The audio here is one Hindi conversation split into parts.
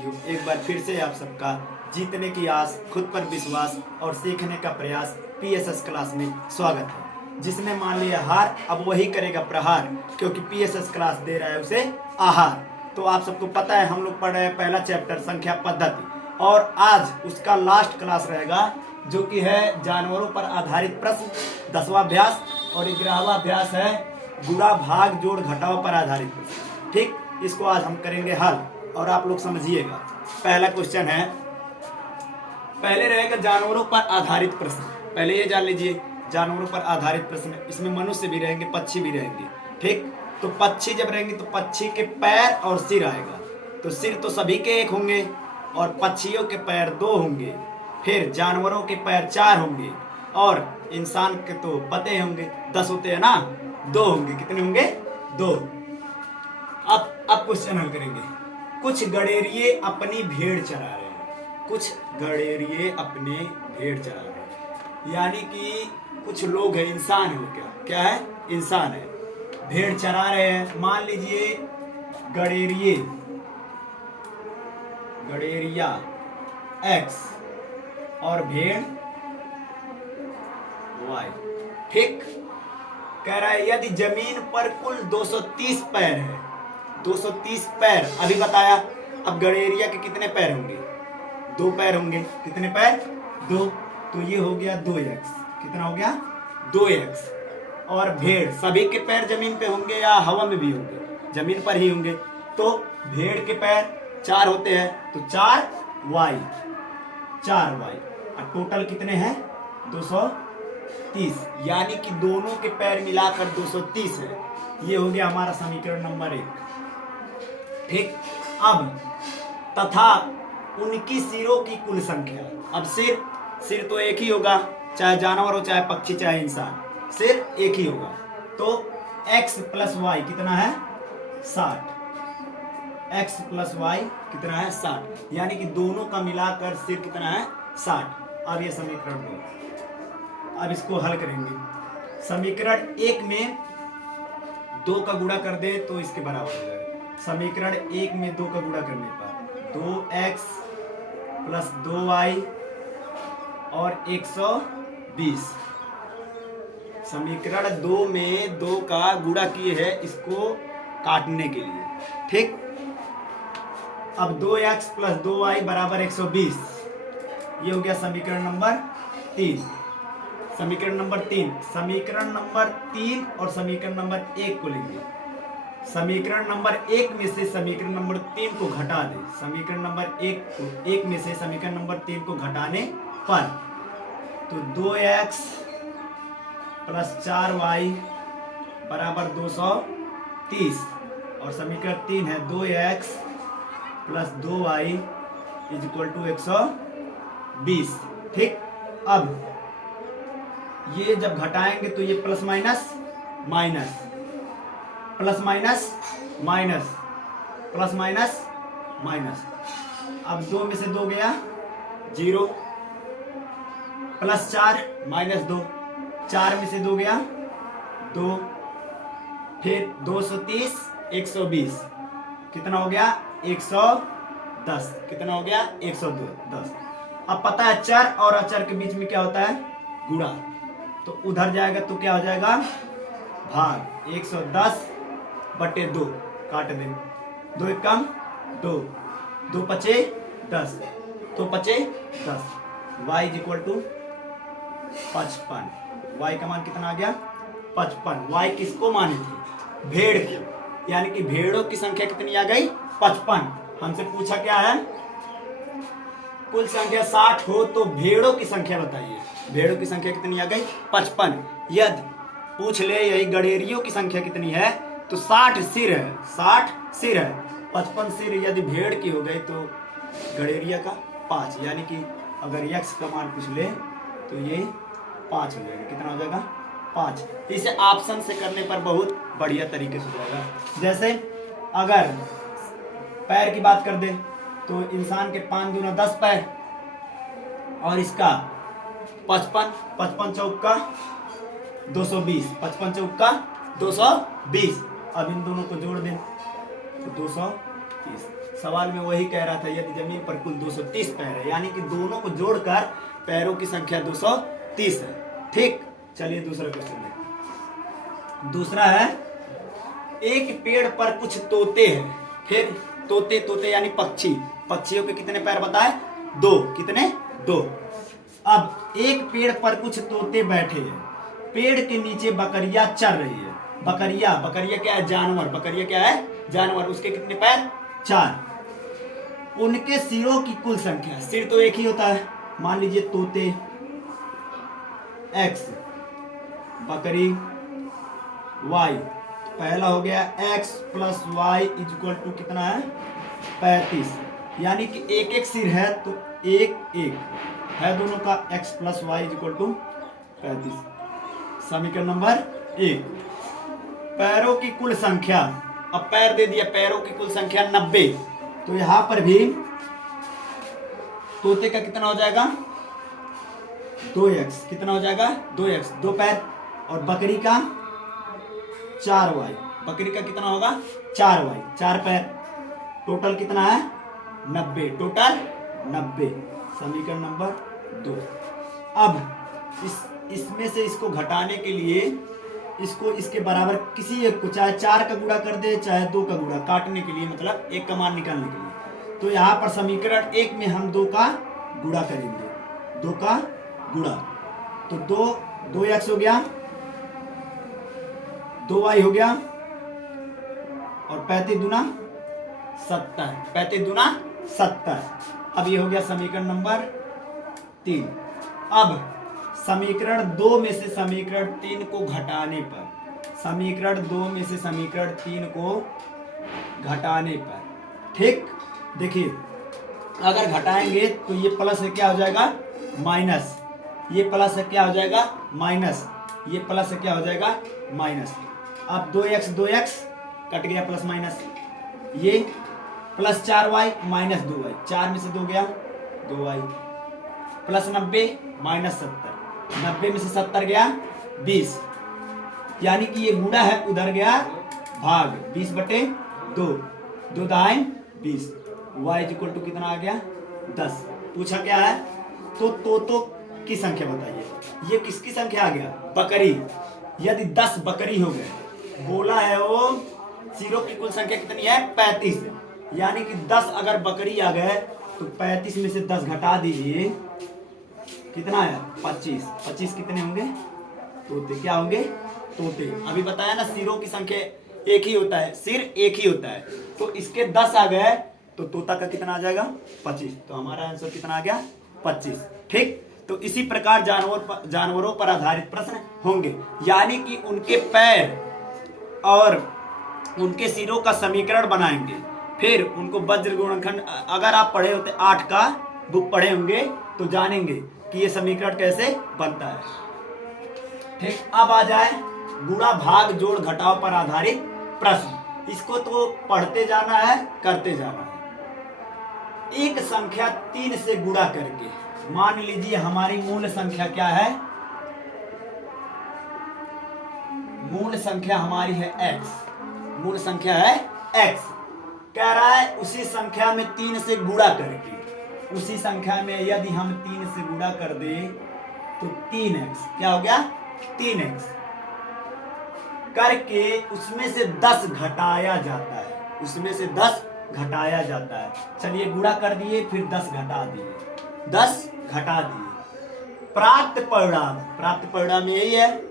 बच्चियों, एक बार फिर से आप सबका जीतने की आस, खुद पर विश्वास और सीखने का प्रयास पीएसएस क्लास में स्वागत है। जिसने मान लिया हार अब वही करेगा प्रहार, क्योंकि पीएसएस क्लास दे रहा है उसे आहार। तो आप सबको पता है हम लोग पढ़ रहे हैं पहला चैप्टर संख्या पद्धति, और आज उसका लास्ट क्लास रहेगा जो कि है जानवरों पर आधारित प्रश्न 10वां अभ्यास, और 11वां अभ्यास है गुणा भाग जोड़ घटाव पर आधारित प्रश्न। ठीक, इसको आज हम करेंगे हल, और आप लोग समझिएगा। पहला क्वेश्चन है, पहले रहेगा जानवरों पर आधारित प्रश्न। पहले ये जान लीजिए जानवरों पर आधारित प्रश्न, इसमें मनुष्य भी रहेंगे, पक्षी भी रहेंगे। ठीक, तो पक्षी जब रहेंगे तो पक्षी के पैर और सिर आएगा। तो सिर तो सभी के एक होंगे और पक्षियों के पैर 2 होंगे। फिर जानवरों के पैर 4 होंगे और इंसान के तो पते होंगे 10 होते हैं ना, 2 होंगे। कितने होंगे? 2। अब क्वेश्चन हल करेंगे। कुछ गडेरिए अपनी भेड़ चरा रहे हैं। कुछ गडेरिए अपने भेड़ चरा रहे हैं, यानी कि कुछ लोग हैं, इंसान है। वो क्या है? इंसान है, भेड़ चरा रहे हैं। मान लीजिए गडेरिया X और भेड़ Y। ठीक, कह रहा है यदि जमीन पर कुल 230 पैर है, 230 पैर अभी बताया। अब गडेरिया के कितने पैर होंगे? 2 पैर होंगे। कितने पैर? 2। तो ये हो गया 2x। कितना हो गया? 2x। और भेड़ सभी के पैर जमीन पे होंगे या हवा में भी होंगे? जमीन पर ही होंगे। तो भेड़ के पैर 4 होते हैं, तो 4y। और टोटल कितने हैं? 230, यानी कि दोनों के पैर मिलाकर 230 है। ये हो गया हमारा समीकरण नंबर 1। ठीक, अब तथा उनकी सिरों की कुल संख्या। अब सिर तो एक ही होगा, चाहे जानवर हो, चाहे पक्षी, चाहे इंसान, सिर एक ही होगा। तो x प्लस वाई कितना है? 60। x प्लस वाई कितना है? 60, यानी कि दोनों का मिलाकर सिर कितना है? 60। अब ये समीकरण 2। अब इसको हल करेंगे। समीकरण 1 में 2 का गुणा कर दे तो इसके बराबर हो जाएगा। समीकरण 1 में 2 का गुणा करने पर 2x प्लस 2y और 120। समीकरण 2 में 2 का गुणा किए है इसको काटने के लिए। ठीक, अब 2x प्लस 2y बराबर 120। ये हो गया समीकरण नंबर 3। समीकरण नंबर 3। समीकरण नंबर 3 और समीकरण नंबर 1 को लेंगे। समीकरण नंबर 1 में से समीकरण नंबर 3 को घटा दे। समीकरण नंबर 1 में से समीकरण नंबर 3 को घटाने पर तो 2x प्लस 4y बराबर 230, और समीकरण 3 है 2x plus 2y is equal to 120। ठीक, अब ये जब घटाएंगे तो ये plus minus minus, plus minus minus, plus minus minus. अब 2 में से 2 गया 0, प्लस 4 माइनस 2, 4 में से 2 गया 2, फिर 230 120 कितना हो गया? 110। कितना हो गया? 110। अब पता है चर और अचर के बीच में क्या होता है? गुणा। तो उधर जाएगा तो क्या हो जाएगा? भाग। 110 बटे 2 काट दे। 2 एक कम 2, 2 पचे 10, 2 पचे 10। y is equal to 55। y का मान कितना आ गया? 55। y किसको माने थे? भेड़ को, यानी कि भेड़ों की संख्या कितनी आ गई? 55। हमसे पूछा क्या है? कुल संख्या 60 हो तो भेड़ों की संख्या बताइए। भेड़ों की संख्या कितनी आ गई? 55। यदि पूछ ले यही गडेरियों की संख्या कितनी है तो 60 सिर है, 60 सिर है। 55 सिर यदि भेड़ की हो गई तो गडेरिया का 5, यानी कि अगर x का मान पूछ ले तो ये 5 हो जाएगा। कितना हो जाएगा? 5। इसे ऑप्शन से करने पर बहुत बढ़िया तरीके से हो जाएगा। जैसे अगर पैर की बात कर दे तो इंसान के 5 दूना 10 पैर, और इसका 55, 55 चौका 220, 55 चौका 220। अब इन दोनों को जोड़ दें तो 230। सवाल में वही कह रहा था, यदि जमीन पर कुल 230 पैर है, यानी कि दोनों को जोड़कर पैरों की संख्या 230 है। ठीक, चलिए दूसरा क्वेश्चन देखते। दूसरा है, एक पेड़ पर कुछ तोते हैं। फिर तोते तोते यानी पक्षी, पक्षियों के कितने पैर बताए? 2। कितने? 2। अब एक पेड़ पर कुछ तोते बैठे हैं, पेड़ के नीचे बकरियां चर रही है। बकरिया, बकरिया क्या है? जानवर। बकरिया क्या है? जानवर। उसके कितने पैर? 4। उनके सिरों की कुल संख्या, सिर तो एक ही होता है, मान लीजिए तोते x, बकरी y। पहला हो गया x plus y is equal to कितना है? 35। यानी कि एक एक सिर है तो एक एक है दोनों का, x plus y is equal to 35। समीकरण नंबर 1। पैरों की कुल संख्या, अब पैर दे दिया, पैरों की कुल संख्या 90, तो यहां पर भी तोते का कितना हो जाएगा? 2x। कितना हो जाएगा? 2x, 2 पैर। और बकरी का 4y, बकरी का कितना होगा? 4y, 4 पैर। टोटल कितना है? 90, टोटल 90। समीकरण नंबर 2। अब इसमें से इसको घटाने के लिए इसको इसके बराबर किसी एक को, चाहे 4 का गुणा कर दे चाहे 2 का गुणा, काटने के लिए मतलब एक का मान निकालने के लिए। तो यहाँ पर समीकरण 1 में हम 2 का गुणा करेंगे, 2 का गुणा, तो 2x हो गया, 2y हो गया, और 35 दूना 70, 35 दूना 70। अब ये हो गया समीकरण नंबर 3। अब समीकरण 2 में से समीकरण 3 को घटाने पर, समीकरण 2 में से समीकरण 3 को घटाने पर, ठीक, देखिए अगर घटाएंगे तो ये प्लस है, क्या हो जाएगा? माइनस। ये प्लस है, क्या हो जाएगा? माइनस। ये प्लस है, क्या हो जाएगा? माइनस। अब 2x कट गया, प्लस माइनस। ये प्लस 4y माइनस 2y, 4 में से 2 गया, 2y, प्लस 90 माइनस 70, 90 में से 70 गया 20, यानी कि ये गुणा है, उधर गया भाग, 20/2, 2 दाएं 20। y इज इक्वल टू कितना आ गया? 10। पूछा क्या है? तो तोतों की संख्या बताइए। ये किसकी संख्या आ गया? बकरी। यदि 10 बकरी हो गए, बोला है वो सिरों की कुल संख्या कितनी है? 35। यानी कि 10 अगर बकरी आ गए तो 35 में से 10 घटा दीजिए, कितना है? 25। 25 कितने होंगे? तोते। क्या होंगे? तोते। अभी बताया ना, सिरों की संख्या एक ही होता है, सिर एक ही होता है, तो इसके 10 आ गए तो तोता का कितना आ जाएगा? 25। तो हमारा आंसर कितना आ गया? 25। ठीक, तो इसी प्रकार जानवरों पर आधारित प्रश्न होंगे, यानी कि उनके पैर और उनके सिरों का समीकरण बनाएंगे, फिर उनको वज्र गुणनखंड, अगर आप पढ़े होते 8 का बुक पढ़े होंगे तो जानेंगे कि ये समीकरण कैसे बनता है। ठीक, अब आ जाए गुणा भाग जोड़ घटाव पर आधारित प्रश्न। इसको तो पढ़ते जाना है, करते जाना है। एक संख्या 3 से गुणा करके, मान लीजिए हमारी मूल संख्या क्या है? मूल संख्या हमारी है x, मूल संख्या है x। कह रहा है उसी संख्या में 3 से गुणा करके, उसी संख्या में यदि हम 3 से गुणा कर दे तो 3x, क्या हो गया? 3x करके उसमें से 10 घटाया जाता है, उसमें से 10 घटाया जाता है। चलिए गुणा कर दिए, फिर 10 घटा दिए, 10 घटा दिए। प्राप्त परिणाम यही है,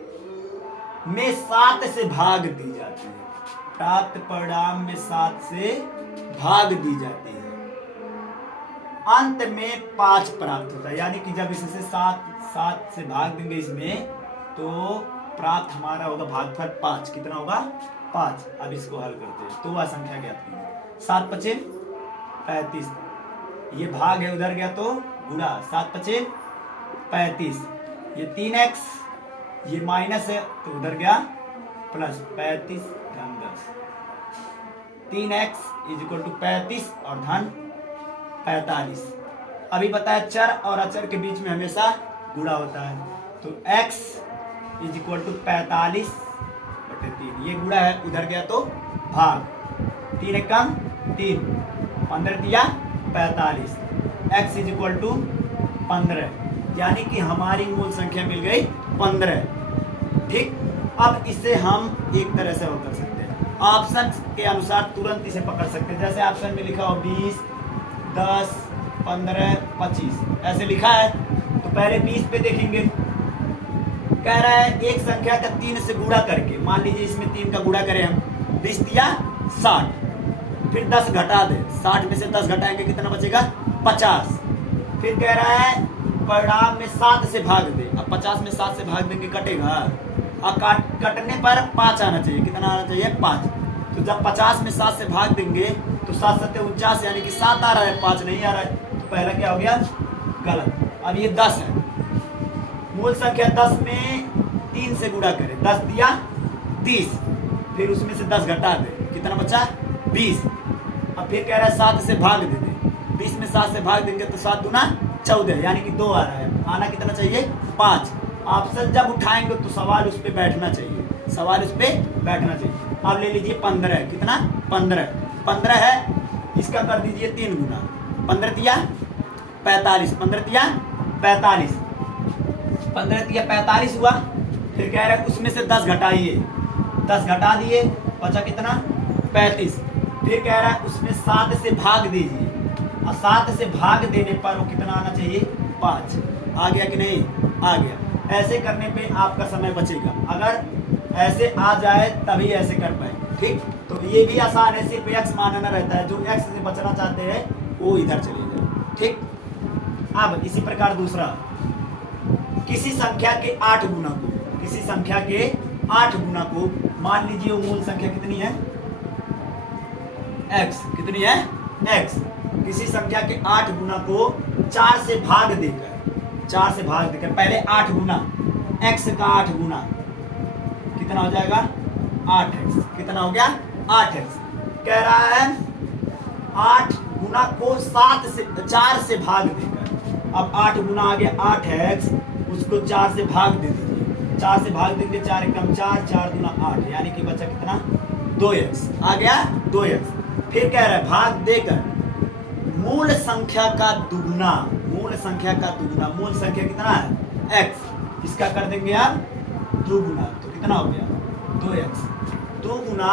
में 7 से भाग दी जाती है। प्राप्त परिणाम में 7 से भाग दी जाती है। अंत में 5 प्राप्त होता है, यानी कि जब इससे 7 से भाग देंगे इसमें, तो प्राप्त हमारा होगा भागफल 5। कितना होगा? 5। अब इसको हल करते हैं तो वह संख्या क्या थी? 7 × 5 = 35। ये भाग है, उधर गया तो गुणा, 7 × 5 = 35। ये 3x, ये माइनस है तो उधर गया प्लस, 35 धन 10। 3x = 35 और धन 45। अभी बताया चर और अचर के बीच में हमेशा गुणा होता है, तो x = 45/3। ये गुणा है, उधर गया तो भाग, 3 × 3 15 दिया 45, x इज इक्वल टू 15, यानी कि हमारी मूल संख्या मिल गई 15। ठीक, अब इसे हम एक तरह से और कर सकते हैं, ऑप्शन के अनुसार तुरंत इसे पकड़ सकते हैं। जैसे ऑप्शन में लिखा हो 20, 10, 15, 25 ऐसे लिखा है, तो पहले 20 पे देखेंगे। कह रहा है एक संख्या का 3 से गुणा करके, मान लीजिए इसमें 3 का गुणा करें हम, 20 दिया 60, फिर 10 घटा दे, 60 में से 10 घटाएंगे कितना बचेगा 50। फिर कह रहा है परिणाम में 7 से भाग दे, अब 50 में 7 से भाग देंगे कटेगा, अब कटने पर 5 आना चाहिए, कितना आना चाहिए 5। तो जब 50 में 7 से भाग देंगे तो 7 7 49, यानी कि 7 आ रहा है 5 नहीं आ रहा है, तो पहला क्या हो गया गलत। अब ये 10 है, मूल संख्या 10 में 3 से गुणा करें, 10 दिया 30, फिर उसमें से 10 घटा दे, कितना बचा 20। अब फिर कह रहा है 7 से भाग दे दे, 20 में 7 से भाग देंगे तो 7 दूना 14, यानी कि 2 आ रहा है, आना कितना चाहिए 5। ऑप्शन जब उठाएंगे तो सवाल उस पर बैठना चाहिए, सवाल उस पर बैठना चाहिए। अब ले लीजिए 15, कितना 15 है, इसका कर दीजिए 3 गुना, 15 दिया 45, 15 दिया 45, 15 दिया 45 हुआ। फिर कह रहा है उसमें से 10 घटाइए, 10 घटा दिए, बचा कितना 35। फिर कह रहा है उसमें 7 से भाग दीजिए, और 7 से भाग देने पर वो कितना आना चाहिए 5। आ गया कि नहीं, आ गया। ऐसे करने पे आपका समय बचेगा, अगर ऐसे आ जाए तभी ऐसे कर पाए। ठीक, तो ये भी आसान है, सिर्फ x मानना रहता है, जो x से बचना चाहते हैं वो इधर चलेगा। ठीक, अब इसी प्रकार दूसरा, किसी संख्या के 8 गुना को, किसी संख्या के 8 गुना को, मान लीजिए वो मूल संख्या कितनी है x, कितनी है x, किसी संख्या के 8 गुना को 4 से भाग देकर, 4 से भाग देकर, पहले 8 गुना x का 8 गुना कितना हो जाएगा 8x, कितना हो गया 8x। कह रहा है 8 गुना को 4 से भाग देकर, अब 8 गुना आ गया 8x, उसको 4 से भाग दे दीजिए, 4 से भाग देंगे 4 एकम 4, 4 दूना 8, यानी कि बचा कितना 2x, आ गया 2x। फिर कह रहा है भाग देकर मूल संख्या का दुगुना, मूल संख्या का दुगुना, मूल संख्या कितना है x, इसका कर देंगे आप दुगुना, तो कितना हो गया 2x। दुगुना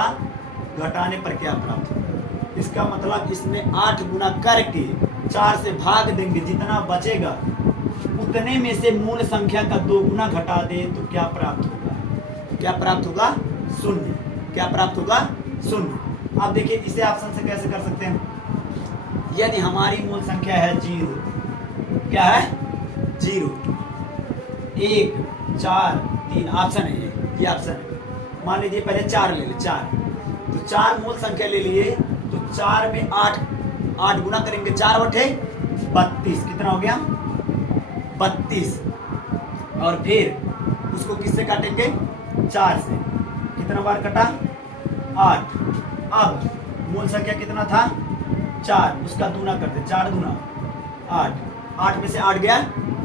घटाने पर क्या प्राप्त होगा, इसका मतलब इसमें 8 गुना करके 4 से भाग देंगे, जितना बचेगा उतने में से मूल संख्या का 2 गुना घटा दे तो क्या प्राप्त होगा, क्या प्राप्त होगा 0, क्या प्राप्त होगा 0। अब देखिए इसे ऑप्शन से कैसे कर सकते हैं, यदि हमारी मूल संख्या है 0, क्या है 0, 1, 4, 3, ऑप्शन है ये ऑप्शन है। मान लीजिए पहले 4 ले ले, 4, तो 4 मूल संख्या ले लिए, तो 4 में 8 गुना करेंगे, 4 बटे 32, कितना हो गया 32। और फिर उसको किससे काटेंगे 4 से, कितना बार कटा 8। अब मूल संख्या कितना था 4, उसका दूना करते, 4 दूना 8, 8 में से 8 गया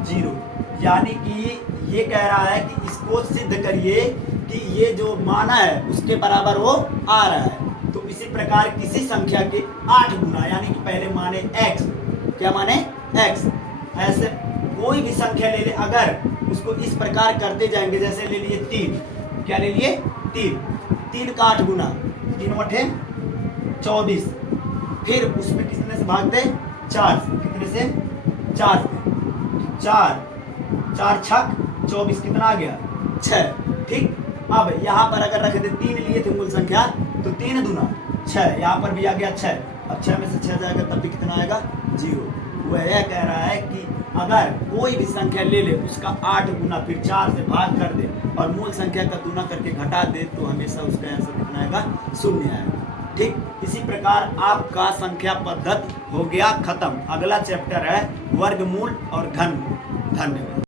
0, यानी कि ये कह रहा है कि इसको सिद्ध करिए कि ये जो माना है उसके बराबर वो आ रहा है। तो इसी प्रकार किसी संख्या के 8 गुना, यानी कि पहले माने x, क्या माने x, ऐसे कोई भी संख्या ले ले, अगर उसको इस प्रकार करते जाएंगे, जैसे ले लिए 3, क्या ले लिए 3 का 8 गुना, 3 बटे 24, फिर उसमें कितने से भाग दे 4 से, कितने से 4 से, 4 छक 24, कितना आ गया 6। ठीक, अब यहाँ पर अगर रख दे 3 लिए थे मूल संख्या, तो 3 दूना 6, यहाँ पर भी आ गया 6, अब 6 में से 6 जाएगा तब भी कितना आएगा 0। वह यह कह रहा है कि अगर कोई भी संख्या ले ले, उसका 8 गुना फिर 4 से भाग कर दे और मूल संख्या का दूना करके घटा दे, तो हमेशा उसका आंसर कितना आएगा 0 आएगा। ठीक, इसी प्रकार आपका संख्या पद्धति हो गया खत्म। अगला चैप्टर है वर्गमूल और घनमूल। धन्यवाद।